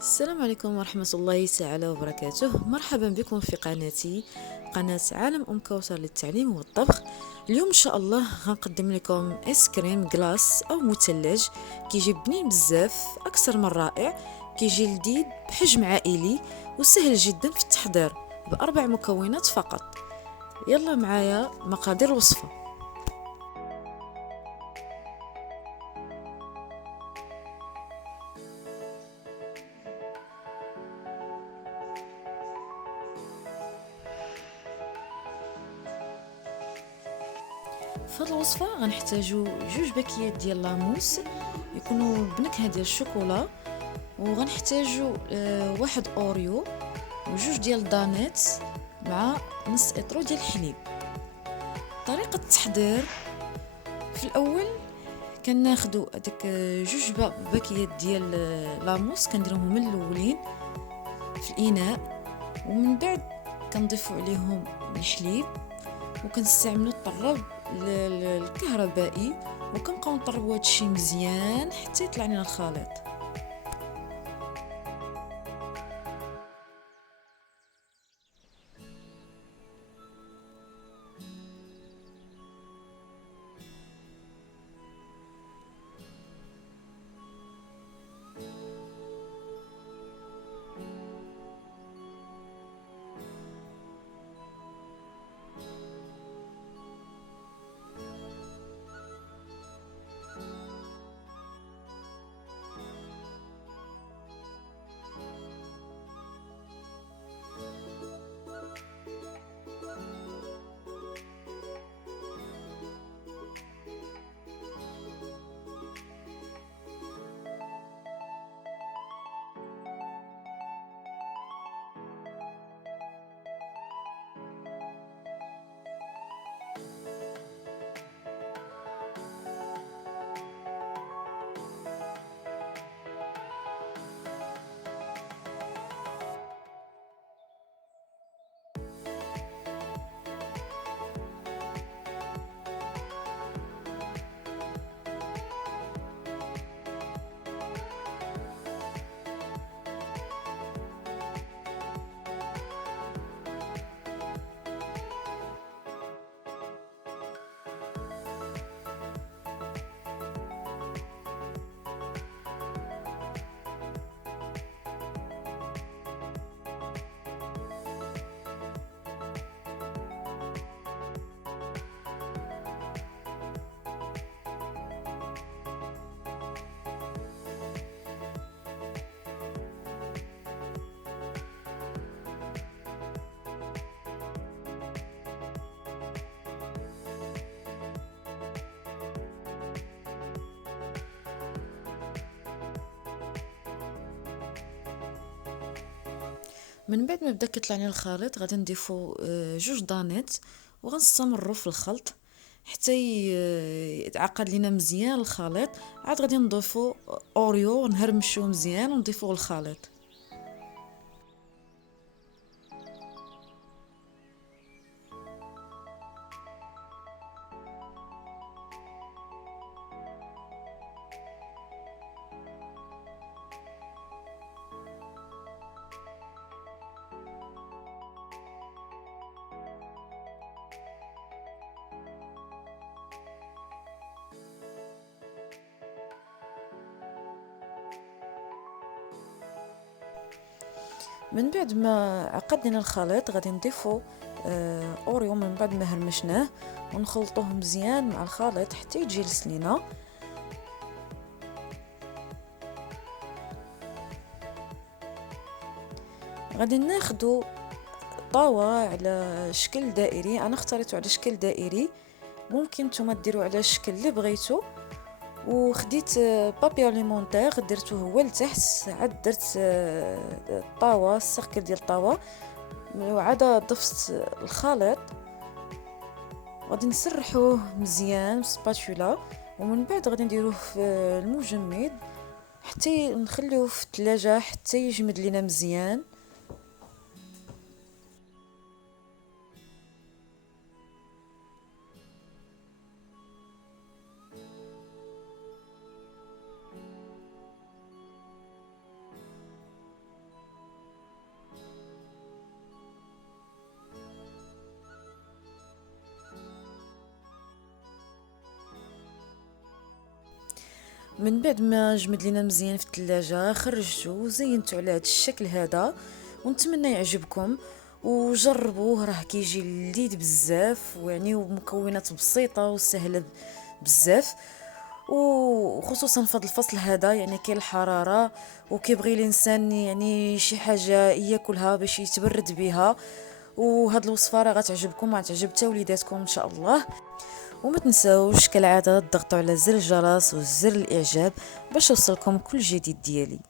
السلام عليكم ورحمة الله تعالى وبركاته. مرحبا بكم في قناتي، قناة عالم كوثر للتعليم والطبخ. اليوم إن شاء الله غنقدم لكم آيس كريم كلاص أو مثلج، كيجي بنين بزاف أكثر من رائع، كيجي لذيذ بحجم عائلي وسهل جدا في التحضير بأربع مكونات فقط. يلا معايا مقادير الوصفة. في هذه الوصفه غنحتاجو جوج باكيات ديال لاموس يكونوا بنكهه ديال الشوكولا، وغنحتاجو واحد اوريو وجوج ديال دانيت مع نص اطرو ديال الحليب. طريقه التحضير: في الاول كناخدو هذيك جوج باكيات ديال لاموس كنديروهم من الاولين في الاناء، ومن بعد كنضيفو عليهم الحليب وكنستعملو الطراب الكهربائي، وكنبقاو نطربوا هادشي مزيان حتى يطلع لنا الخليط. من بعد ما بدا كيطلع لنا الخليط غادي نضيفو جوج دانيت وغنستمروا في الخلط حتى يتعقد لينا مزيان الخليط. عاد غادي نضيفو اوريو ونهرمشوه مزيان ونضيفوه للخليط. من بعد ما عقدنا الخليط غادي نضيفو اوريو من بعد ما هرمشناه ونخلطوه مزيان مع الخليط حتى يتجلس لينا. غادي ناخدو طاوة على شكل دائري، انا اختاريته على شكل دائري، ممكن نتوما ديروا على الشكل اللي بغيتو. وخديت بابي اليمونتير درته هو لتحت، عاد درت الطاوة السيركل ديال الطاوة، وعاد ضفت الخليط. غادي نسرحوه مزيان بسباتولا، ومن بعد غادي نديروه في المجمد حتى نخليوه في الثلاجة حتى يجمد لينا مزيان. من بعد ما جمد لينا مزيان في الثلاجة خرجته وزينته على هذا الشكل هذا، ونتمنى يعجبكم وجربوه، راه كيجي لذيذ بزاف ويعني ومكونات بسيطة وسهلة بزاف، وخصوصا في هذا الفصل هذا يعني كاين الحرارة وكيبغي الانسان يعني شي حاجة ياكلها باش يتبرد بها. وهاد الوصفة راه غتعجبكم وغتعجب حتى وليداتكم ان شاء الله. وما تنساوش كالعادة تضغطوا على زر الجرس وزر الاعجاب باش يوصلكم كل جديد ديالي.